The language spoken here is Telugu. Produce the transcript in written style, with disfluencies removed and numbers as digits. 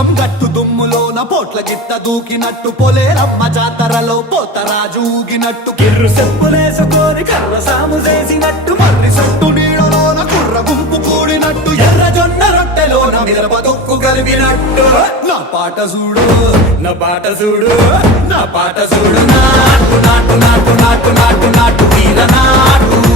పుల్లం గట్టు దుమ్ములోన పోట్ల గిత్త దూకినట్టు పొలేరమ్మ జాతరలో పోతరాజు ఊగినట్టు కిర్రు చెప్పులేసుకొని కర్ర సాము చేసినట్టు మర్రి సట్టు నీడలోన కుర్ర గుంపు కూడినట్టు ఎర్ర జొన్న రొట్టెలోన మిరప దొక్కు కలిపినట్టు నా పాట చూడు నా పాట చూడు నా పాట చూడు నాటు నాటు నాటు నాటు నాటు నాటు వీర నాటు